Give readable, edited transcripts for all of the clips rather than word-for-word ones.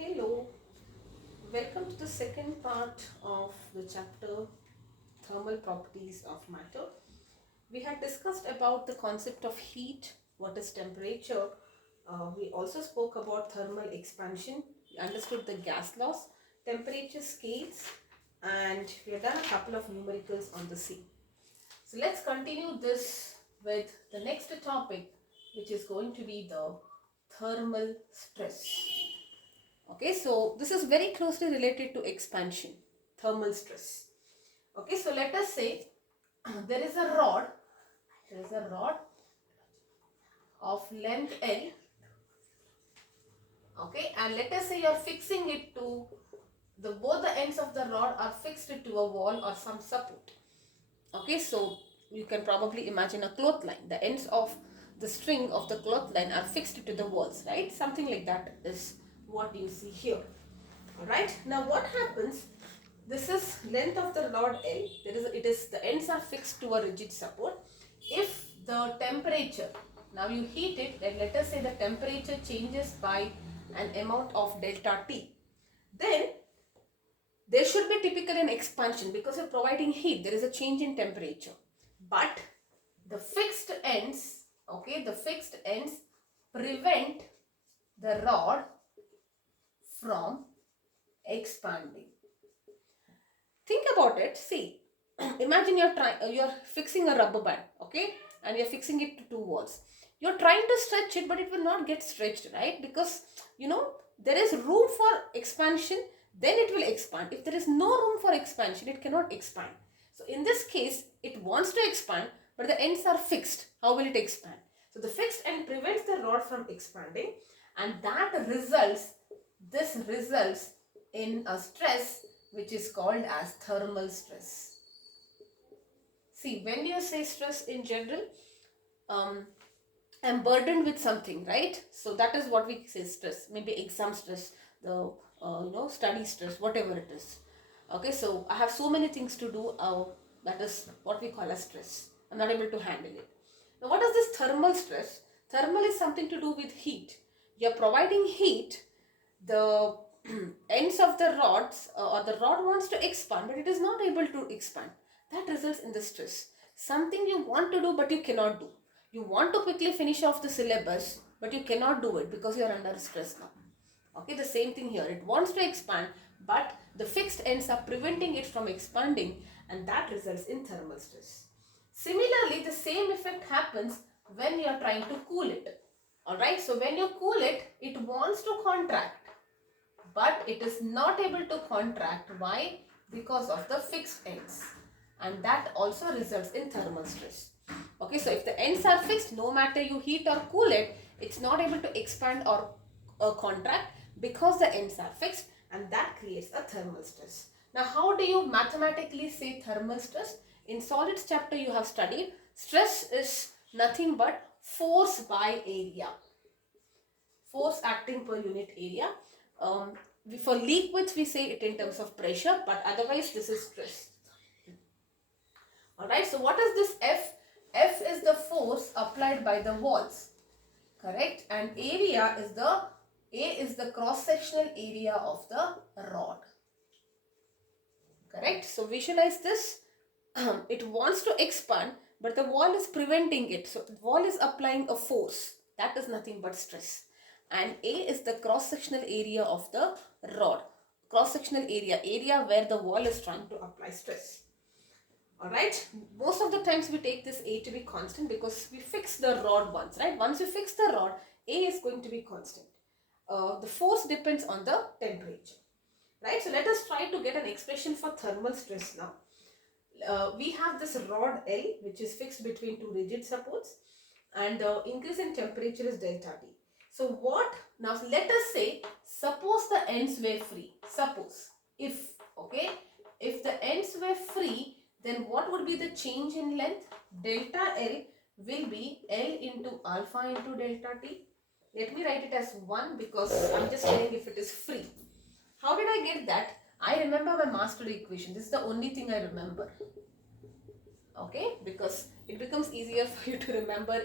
Hello, welcome to the second part of the chapter Thermal Properties of Matter. We had discussed about the concept of heat, what is temperature. We also spoke about thermal expansion. We understood the gas laws, temperature scales, and we have done a couple of numericals on the same. So let's continue this with the next topic, which is going to be the thermal stress. Okay, so this is very closely related to expansion, thermal stress. Okay, so let us say there is a rod of length L. Okay, and let us say you are fixing it to both the ends of the rod are fixed to a wall or some support. Okay, so you can probably imagine a clothesline. The ends of the string of the clothesline are fixed to the walls, right? Something like that is what you see here. Alright, now what happens? This is length of the rod L. The ends are fixed to a rigid support. If the temperature, now you heat it, and let us say the temperature changes by an amount of delta T, then there should be typically an expansion because you're providing heat. There is a change in temperature. But the fixed ends, okay, the fixed ends prevent the rod from expanding. Think about it. See, imagine you're fixing a rubber band, okay, and you're fixing it to two walls. You're trying to stretch it, but it will not get stretched, right? Because there is room for expansion, then it will expand. If there is no room for expansion, it cannot expand. So in this case, it wants to expand, but the ends are fixed. How will it expand? So the fixed end prevents the rod from expanding, and this results in a stress which is called as thermal stress. See, when you say stress in general, I'm burdened with something, right? So that is what we say stress. Maybe exam stress, the study stress, whatever it is. Okay, so I have so many things to do. That is what we call as stress. I'm not able to handle it. Now, what is this thermal stress? Thermal is something to do with heat. You're providing heat. The ends of the rods or the rod wants to expand, but it is not able to expand. That results in the stress. Something you want to do, but you cannot do. You want to quickly finish off the syllabus, but you cannot do it because you are under stress now. Okay, the same thing here. It wants to expand, but the fixed ends are preventing it from expanding, and that results in thermal stress. Similarly, the same effect happens when you are trying to cool it. Alright, so when you cool it, it wants to contract, but it is not able to contract. Why? Because of the fixed ends, and that also results in thermal stress. Okay, so if the ends are fixed, no matter you heat or cool it, it's not able to expand or contract because the ends are fixed, and that creates a thermal stress. Now, how do you mathematically say thermal stress? In solids chapter you have studied stress is nothing but force by area. Force acting per unit area. For liquids we say it in terms of pressure, but otherwise this is stress. Alright, so what is this F? F is the force applied by the walls, correct? And area is A is the cross-sectional area of the rod, correct? So visualize this. It wants to expand, but the wall is preventing it. So the wall is applying a force. That is nothing but stress. And A is the cross-sectional area of the rod. Cross-sectional area where the wall is trying to apply stress. Alright, most of the times we take this A to be constant because we fix the rod once, right? Once you fix the rod, A is going to be constant. The force depends on the temperature, right? So let us try to get an expression for thermal stress now. We have this rod L which is fixed between two rigid supports, and the increase in temperature is delta T. So now let us say, suppose the ends were free. Suppose, if the ends were free, then what would be the change in length? Delta L will be L into alpha into delta T. Let me write it as 1 because I'm just saying if it is free. How did I get that? I remember my master equation. This is the only thing I remember. Okay, because it becomes easier for you to remember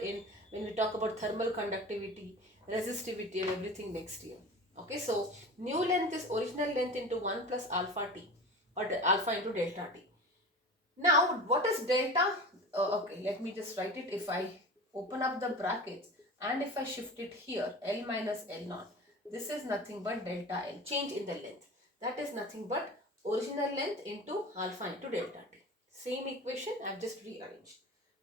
when we talk about thermal conductivity, resistivity and everything next year. Okay, so new length is original length into 1 plus alpha t, or alpha into delta t. Now, what is delta? Okay, let me just write it. If I open up the brackets and if I shift it here, L minus L naught, this is nothing but delta L, change in the length. That is nothing but original length into alpha into delta T. Same equation, I have just rearranged.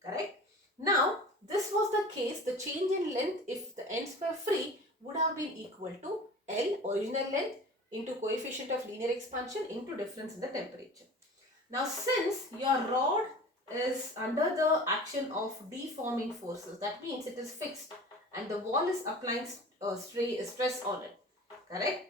Correct? Now, this was the case, the change in length, if the ends were free, would have been equal to L, original length, into coefficient of linear expansion into difference in the temperature. Now, since your rod is under the action of deforming forces, that means it is fixed and the wall is applying stress on it, correct?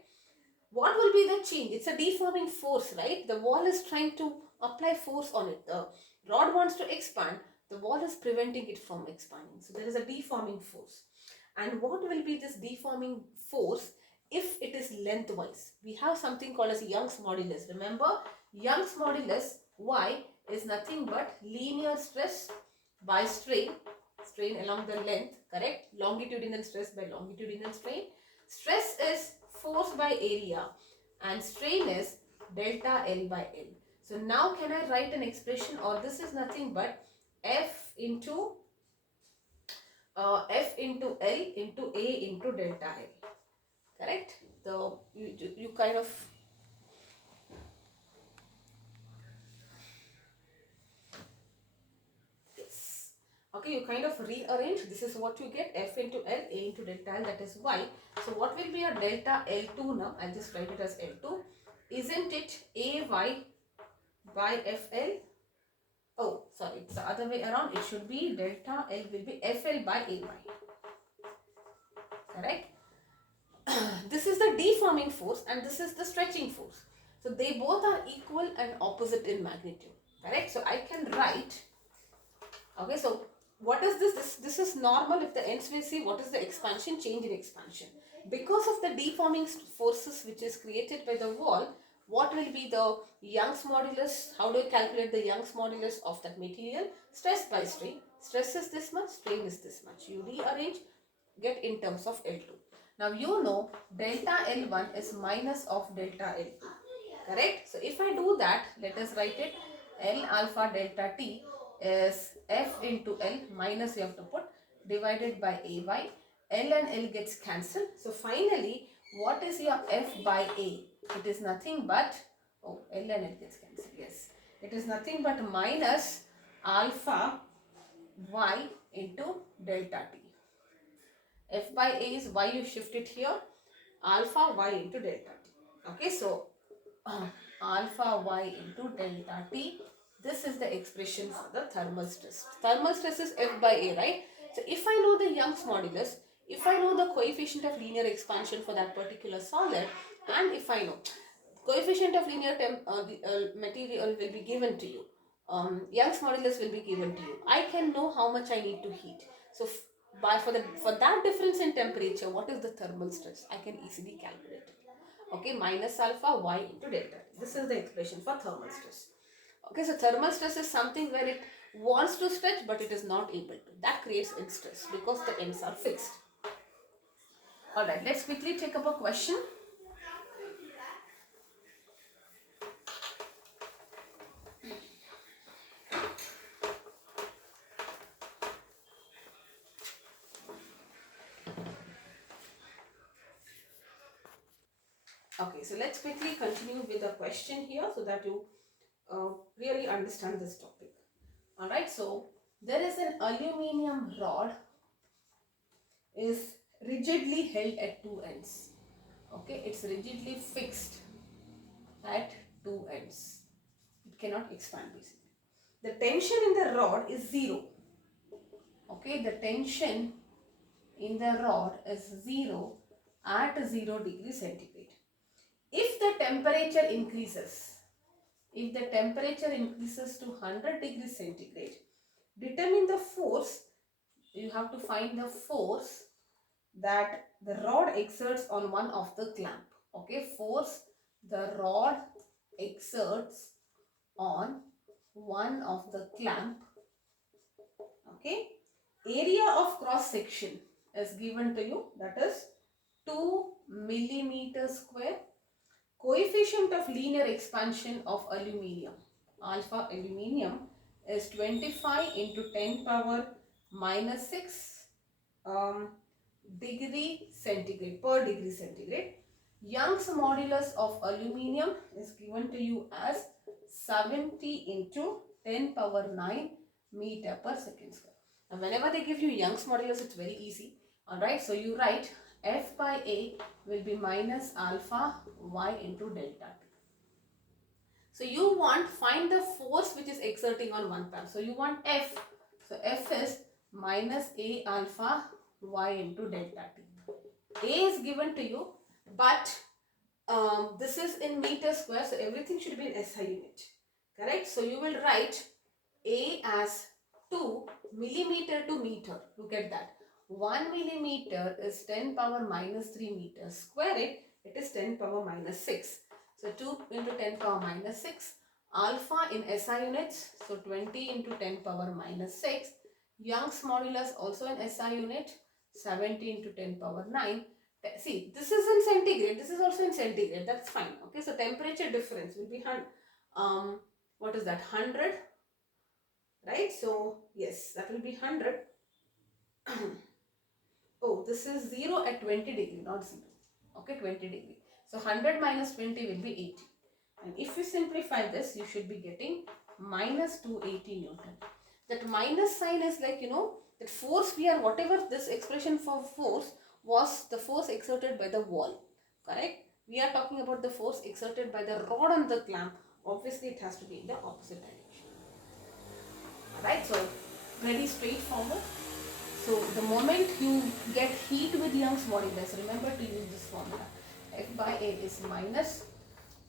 What will be the change? It's a deforming force, right? The wall is trying to apply force on it. The rod wants to expand, the wall is preventing it from expanding. So there is a deforming force. And what will be this deforming force if it is lengthwise? We have something called as Young's modulus. Remember, Young's modulus Y is nothing but linear stress by strain, strain along the length, correct? Longitudinal stress by longitudinal strain. Stress is force by area and strain is delta L by L. So now can I write an expression, or this is nothing but F into L into A into delta L, correct? The you kind of, yes, okay, you kind of rearrange. This is what you get, F into L, A into delta L, that is Y. So what will be your delta L2 now? I'll just write it as L2. Isn't it AY by FL? Oh, sorry, it's the other way around. It should be delta L will be FL by AY, correct? This is the deforming force and this is the stretching force. So they both are equal and opposite in magnitude, correct? So I can write, okay, so what is this? This is normal. If the ends we see, what is the expansion? Change in expansion. Because of the deforming forces which is created by the wall, what will be the Young's modulus? How do you calculate the Young's modulus of that material? Stress by strain. Stress is this much, strain is this much. You rearrange, get in terms of L2. Now you know delta L1 is minus of delta L2. Correct? So if I do that, let us write it. L alpha delta T is F into L minus, you have to put, divided by AY. L and L gets cancelled. So finally, what is your F by A? It is nothing but, oh, L and L gets cancelled, yes. It is nothing but minus alpha Y into delta T. F by A is Y, you shift it here, alpha Y into delta T. Okay, so uh, alpha Y into delta T. This is the expression for the thermal stress. Thermal stress is F by A, right? So if I know the Young's modulus, if I know the coefficient of linear expansion for that particular solid, and if I know coefficient of linear material will be given to you, Young's modulus will be given to you, I can know how much I need to heat. So for that difference in temperature, what is the thermal stress? I can easily calculate it. Okay, minus alpha Y into delta. This is the expression for thermal stress. Okay, so thermal stress is something where it wants to stretch but it is not able to. That creates end stress because the ends are fixed. Alright, let's quickly take up a question. Okay, so let's quickly continue with the question here so that you really understand this topic. Alright, so there is an aluminium rod is rigidly held at two ends. Okay, it's rigidly fixed at two ends. It cannot expand basically. The tension in the rod is zero. Okay, the tension in the rod is zero at 0 degree centigrade. If the temperature increases, if the temperature increases to 100 degrees centigrade, determine the force. You have to find the force that the rod exerts on one of the clamp. Okay, force the rod exerts on one of the clamp. Okay, area of cross section is given to you, that is 2 millimeter square. Coefficient of linear expansion of aluminium. Alpha aluminium is 25 into 10 power minus 6 degree centigrade per degree centigrade. Young's modulus of aluminium is given to you as 70 into 10 power 9 meter per second square. And whenever they give you Young's modulus, it's very easy. Alright, so you write F by A will be minus alpha y into delta T. So you want find the force which is exerting on one part. So you want F. So F is minus A alpha y into delta T. A is given to you, but this is in meter square, so everything should be in SI unit. Correct? So you will write A as 2 millimeter to meter. Look at that. 1 millimeter is 10 power minus 3 meters. Square it is 10 power minus 6. So 2 into 10 power minus 6. Alpha in SI units, so 20 into 10 power minus 6. Young's modulus also in SI unit, 70 into 10 power 9. See, this is in centigrade, this is also in centigrade, that's fine. Okay, so temperature difference will be what is that, 100, right? So yes, that will be 100. Oh, this is 0 at 20 degree, not 0. Okay, 20 degree. So 100 minus 20 will be 80. And if you simplify this, you should be getting minus 280 Newton. That minus sign is like, that force we are, whatever this expression for force was the force exerted by the wall. Correct? We are talking about the force exerted by the rod on the clamp. Obviously, it has to be in the opposite direction. Alright, so very straightforward. So the moment you get heat with Young's modulus, remember to use this formula. F by A is minus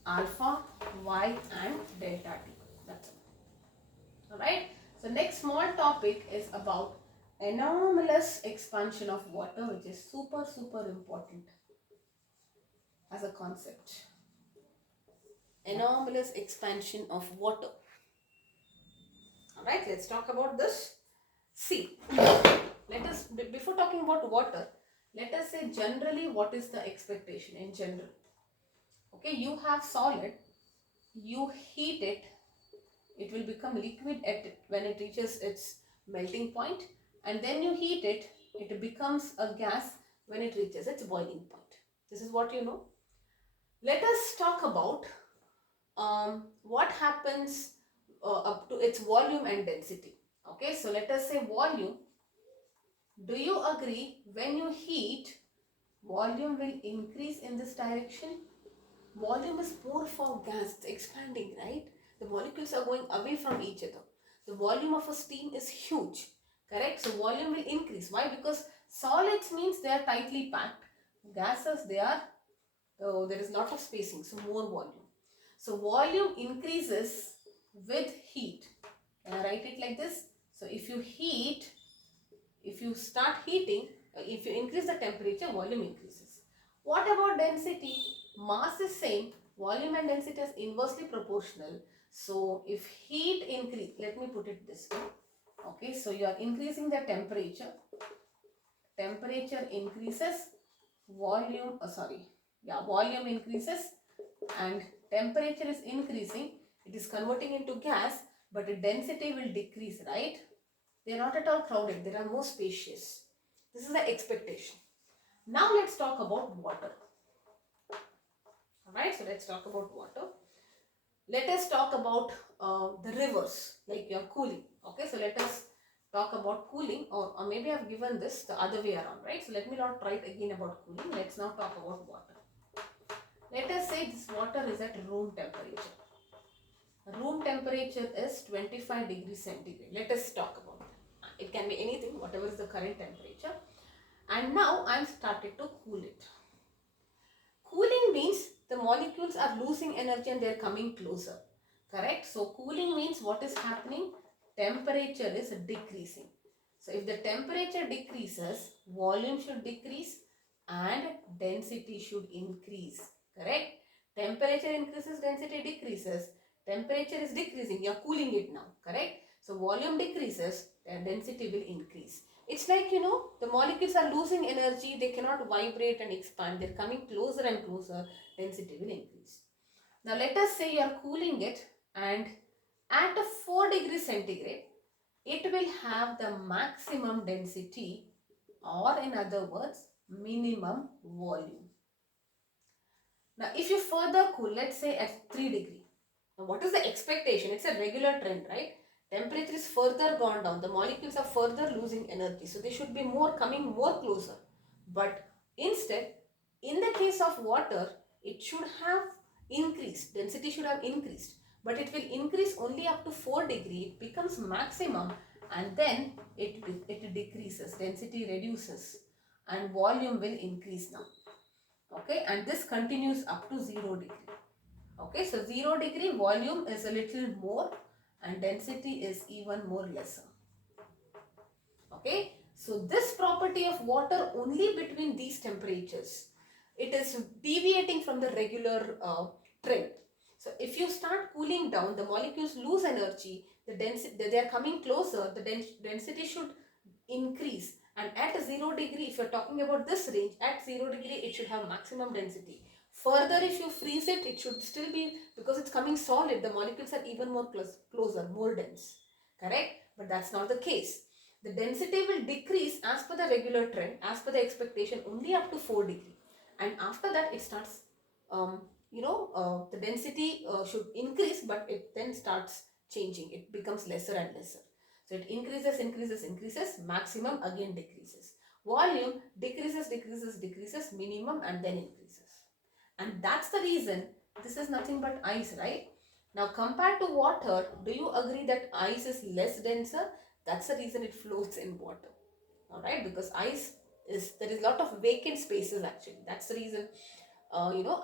alpha y and delta T. That's all. Alright. So next small topic is about anomalous expansion of water, which is super important as a concept. Anomalous expansion of water. Alright, let's talk about this. See, let us, before talking about water, let us say generally what is the expectation in general. Okay, you have solid, you heat it, it will become liquid when it reaches its melting point, and then you heat it, it becomes a gas when it reaches its boiling point. This is what you know. Let us talk about what happens up to its volume and density. Okay, so let us say volume. Do you agree when you heat, volume will increase in this direction? Volume is more for gas, it's expanding, right? The molecules are going away from each other. The volume of a steam is huge, correct? So volume will increase. Why? Because solids means they are tightly packed. Gases, there is lot of spacing, so more volume. So volume increases with heat. Can I write it like this? So if you start heating, if you increase the temperature, volume increases. What about density? Mass is same, volume and density is inversely proportional. So if heat increase, let me put it this way. Okay, so you are increasing the temperature. Temperature increases, volume increases, and temperature is increasing. It is converting into gas, but the density will decrease, right? They are not at all crowded, they are more spacious. This is the expectation. Now let's talk about water. Alright, so let's talk about water. Let us talk about the rivers, like your cooling. Okay, so let us talk about cooling, or maybe I have given this the other way around, right? So let me not write again about cooling. Let's now talk about water. Let us say this water is at room temperature. Room temperature is 25 degrees centigrade. Let us talk about it. It can be anything, whatever is the current temperature. And now I am started to cool it. Cooling means the molecules are losing energy and they are coming closer. Correct? So cooling means what is happening? Temperature is decreasing. So if the temperature decreases, volume should decrease and density should increase. Correct? Temperature increases, density decreases. Temperature is decreasing, you are cooling it now. Correct? So volume decreases and density will increase. It's like, the molecules are losing energy, they cannot vibrate and expand, they're coming closer and closer, density will increase. Now let us say you are cooling it, and at a 4 degrees centigrade, it will have the maximum density, or in other words, minimum volume. Now if you further cool, let's say at 3 degree, now what is the expectation? It's a regular trend, right? Temperature is further gone down, the molecules are further losing energy, so they should be more coming more closer. But instead, in the case of water, it should have increased, density should have increased, but it will increase only up to 4 degree, it becomes maximum, and then it decreases, density reduces, and volume will increase now. Okay, and this continues up to 0 degree. Okay, so 0 degree volume is a little more and density is even more lesser. Okay, so this property of water only between these temperatures, it is deviating from the regular trend. So if you start cooling down, the molecules lose energy, the density, they are coming closer, the density should increase, and at 0 degree, if you are talking about this range, at 0 degree it should have maximum density. Further, if you freeze it, it should still be, because it's coming solid, the molecules are even more closer, more dense, correct? But that's not the case. The density will decrease as per the regular trend, as per the expectation, only up to 4 degree, and after that it starts, the density should increase, but it then starts changing, it becomes lesser and lesser. So it increases, maximum again decreases. Volume decreases, minimum, and then increases. And that's the reason this is nothing but ice, right? Now compared to water, do you agree that ice is less denser? That's the reason it floats in water. Alright, because there is a lot of vacant spaces actually. That's the reason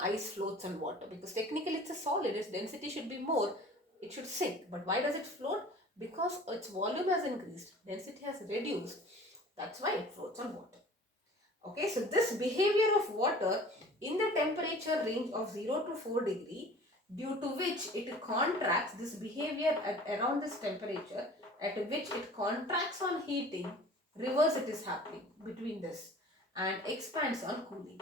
ice floats on water, because technically it's a solid, its density should be more, it should sink. But why does it float? Because its volume has increased, density has reduced, that's why it floats on water. Okay, so this behavior of water in the temperature range of 0 to 4 degree, due to which it contracts, this behavior at around this temperature, at which it contracts on heating, reverse it is happening between this, and expands on cooling.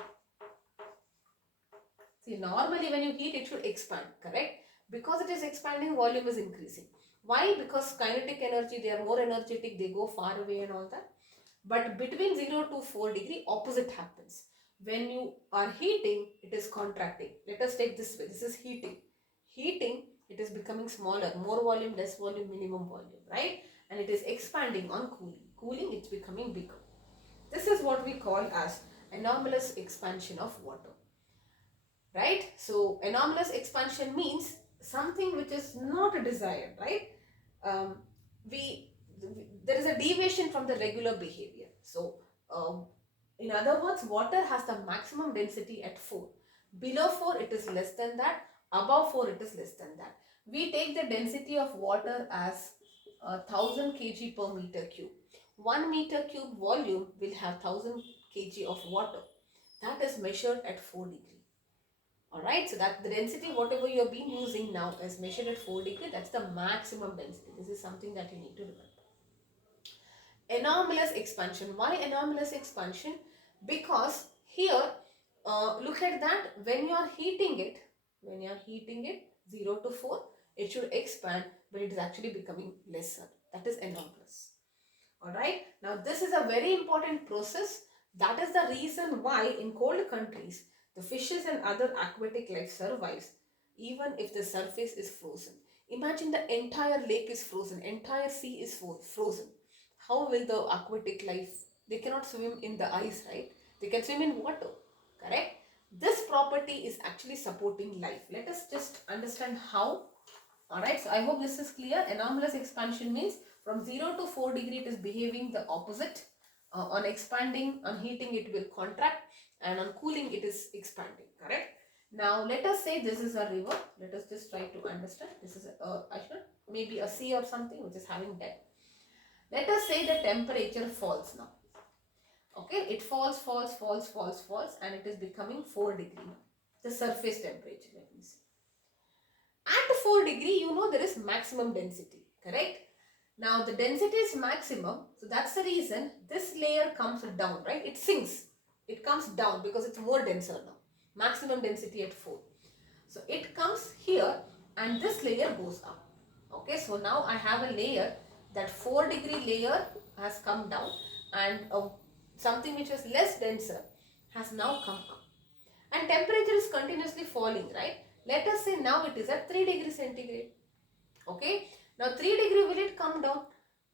See, normally when you heat, it should expand, correct? Because it is expanding, volume is increasing. Why? Because kinetic energy, they are more energetic, they go far away and all that. But between 0 to 4 degree, opposite happens. When you are heating, it is contracting. Let us take this way. This is heating. Heating, it is becoming smaller. More volume, less volume, minimum volume, right? And it is expanding on cooling. Cooling, it's becoming bigger. This is what we call as anomalous expansion of water. Right? So anomalous expansion means something which is not desired, right? Um, we there is a deviation from the regular behavior. So in other words, water has the maximum density at 4. Below 4 it is less than that. Above 4 it is less than that. We take the density of water as 1000 kg per meter cube. 1 meter cube volume will have 1000 kg of water. That is measured at 4 degree. Alright, so that the density, whatever you have been using now is measured at 4 degree, that's the maximum density. This is something that you need to remember. Anomalous expansion. Why anomalous expansion? Because here, look at that, when you are heating it, 0 to 4, it should expand, but it is actually becoming lesser. That is anomalous. Alright, now this is a very important process. That is the reason why in cold countries, the fishes and other aquatic life survives even if the surface is frozen. Imagine the entire lake is frozen, entire sea is frozen. How will the aquatic life? They cannot swim in the ice, right? They can swim in water, correct? This property is actually supporting life. Let us just understand how. Alright, so I hope this is clear. Anomalous expansion means from 0 to 4 degree it is behaving the opposite. On expanding, on heating it will contract, and on cooling it is expanding, correct? Now let us say this is a river. Let us just try to understand. This is maybe a sea or something which is having depth. Let us say the temperature falls now. Okay, it falls and it is becoming 4 degree now. The surface temperature, let me see. At 4 degree, there is maximum density, correct? Now the density is maximum, so that's the reason this layer comes down, right? It sinks. It comes down because it's more denser now. Maximum density at 4. So it comes here and this layer goes up. Okay, so now I have a layer, that 4-degree layer has come down, and something which was less denser has now come up. And temperature is continuously falling, right? Let us say now it is at 3 degrees centigrade. Okay, now 3 degree, will it come down?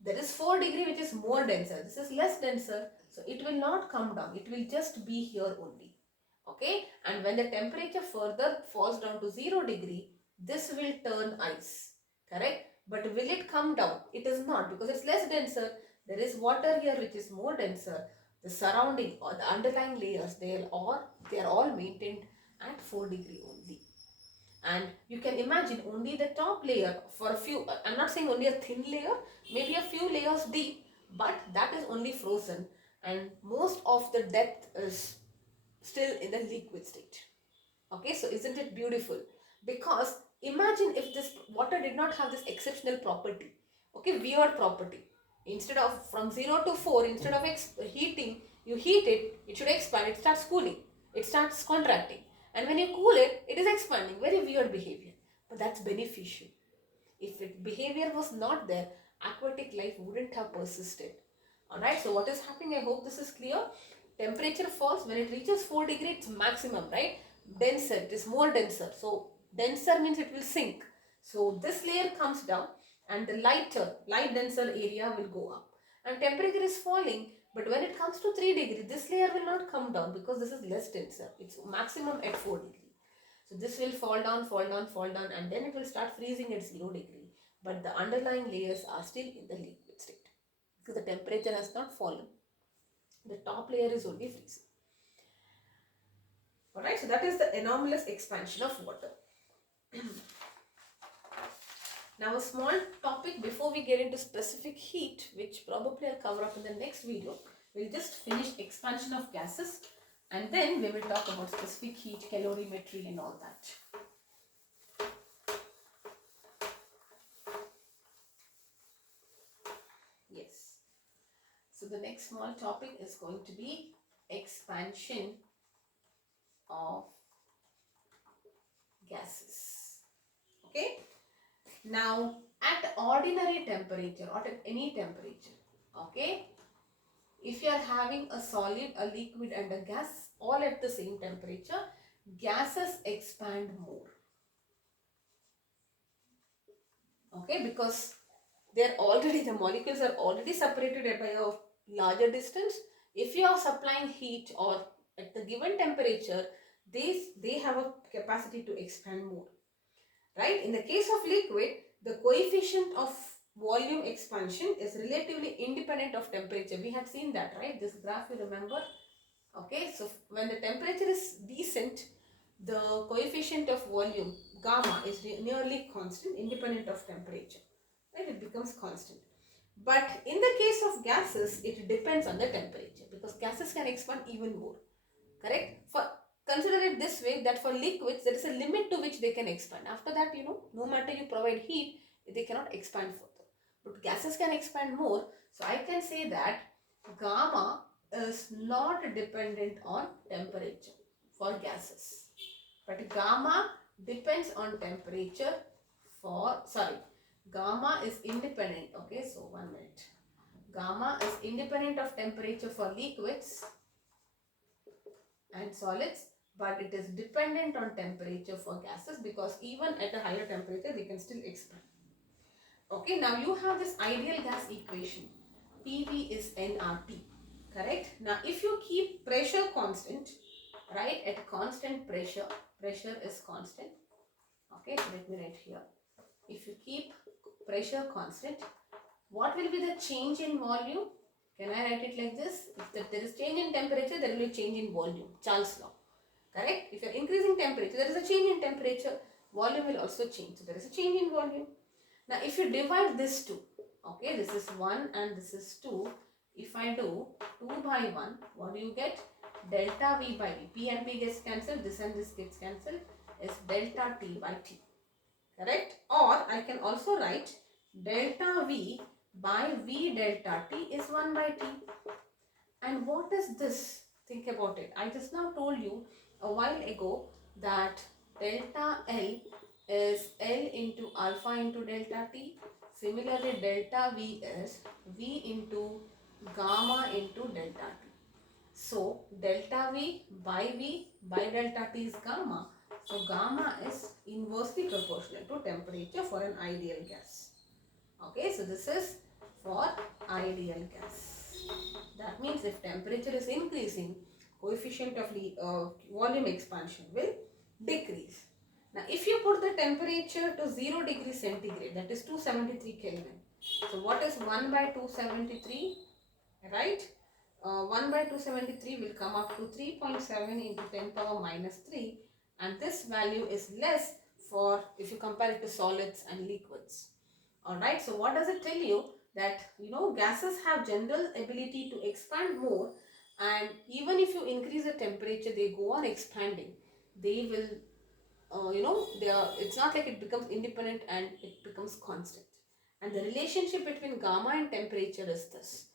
There is 4 degree which is more denser. This is less denser. So it will not come down. It will just be here only. Okay, and when the temperature further falls down to 0 degree, this will turn ice. Correct? But will it come down? It is not, because it's less denser. There is water here which is more denser. The surrounding or the underlying layers, they are all maintained at 4 degree only. And you can imagine only the top layer for a few, I'm not saying only a thin layer, maybe a few layers deep, but that is only frozen, and most of the depth is still in the liquid state. Okay, so isn't it beautiful? Because imagine if this water did not have this exceptional property, okay, weird property. Instead of from 0 to 4, instead of heating, you heat it, it should expand, it starts cooling, it starts contracting. And when you cool it, it is expanding. Very weird behavior. But that's beneficial. If it behavior was not there, aquatic life wouldn't have persisted. Alright, so what is happening? I hope this is clear. Temperature falls when it reaches 4 degrees, it's maximum, right? Denser, it is more denser. So denser means it will sink. So this layer comes down and the light denser area will go up. And temperature is falling, but when it comes to 3 degrees, this layer will not come down because this is less denser. It's maximum at 4 degrees. So this will fall down, fall down, fall down, and then it will start freezing at 0 degree. But the underlying layers are still in the liquid state because the temperature has not fallen. The top layer is only freezing. Alright, so that is the anomalous expansion of water. Now a small topic before we get into specific heat, which probably I'll cover up in the next video. We'll just finish expansion of gases and then we will talk about specific heat, calorimetry and all that. Yes. So the next small topic is going to be expansion of gases. Okay. Now at ordinary temperature or at any temperature, okay, if you are having a solid, a liquid and a gas all at the same temperature, gases expand more. Okay, because the molecules are already separated by a larger distance. If you are supplying heat or at the given temperature, they have a capacity to expand more. Right? In the case of liquid, the coefficient of volume expansion is relatively independent of temperature. We had seen that, right? This graph, you remember? Okay, so when the temperature is decent, the coefficient of volume, gamma, is nearly constant, independent of temperature. Right? It becomes constant. But in the case of gases, it depends on the temperature because gases can expand even more. Correct? Consider it this way, that for liquids, there is a limit to which they can expand. After that, no matter you provide heat, they cannot expand further. But gases can expand more. So I can say that gamma is not dependent on temperature for gases. But gamma depends on temperature gamma is independent. Okay, so 1 minute. Gamma is independent of temperature for liquids and solids, but it is dependent on temperature for gases because even at a higher temperature they can still expand. Okay, now you have this ideal gas equation. PV is nRT, correct? Now if you keep pressure constant, right, at constant pressure is constant. Okay, so let me write here. If you keep pressure constant, what will be the change in volume? Can I write it like this? If there is change in temperature, there will be change in volume. Charles' law. Correct? If you are increasing temperature, there is a change in temperature. Volume will also change. So there is a change in volume. Now if you divide this two, okay, this is 1 and this is 2. If I do 2 by 1, what do you get? Delta V by V. P and P gets cancelled. This and this gets cancelled. Is delta T by T. Correct? Or I can also write delta V by V delta T is 1 by T. And what is this? Think about it. I just now told you a while ago that delta L is L into alpha into delta T. Similarly, delta V is V into gamma into delta T. So, delta V by delta T is gamma. So, gamma is inversely proportional to temperature for an ideal gas. Okay, so this is for ideal gas. That means if temperature is increasing, coefficient of volume expansion will decrease. Now, if you put the temperature to 0 degree centigrade, that is 273 Kelvin. So, what is 1 by 273? Right? 1 by 273 will come up to 3.7 into 10 power minus 3, and this value is less for if you compare it to solids and liquids. Alright, so what does it tell you? That gases have general ability to expand more, and even if you increase the temperature, they go on expanding. They will it's not like it becomes independent and it becomes constant. And the relationship between gamma and temperature is this: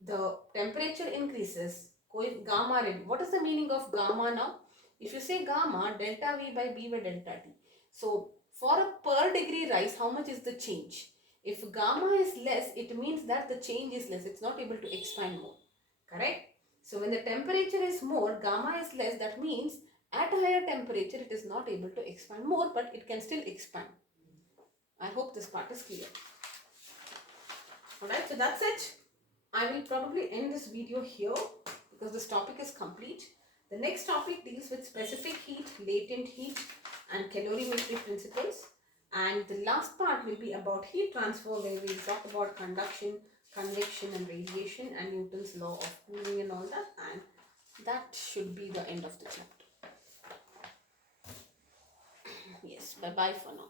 the temperature increases, gamma what is the meaning of gamma now? If you say gamma, delta V by B by delta T. So for a per degree rise, how much is the change? If gamma is less, it means that the change is less. It's not able to expand more. Correct? So when the temperature is more, gamma is less. That means at a higher temperature, it is not able to expand more, but it can still expand. I hope this part is clear. Alright, so that's it. I will probably end this video here because this topic is complete. The next topic deals with specific heat, latent heat and calorimetry principles. And the last part will be about heat transfer, where we will talk about conduction, convection and radiation and Newton's law of cooling and all that. And that should be the end of the chapter. Yes, bye-bye for now.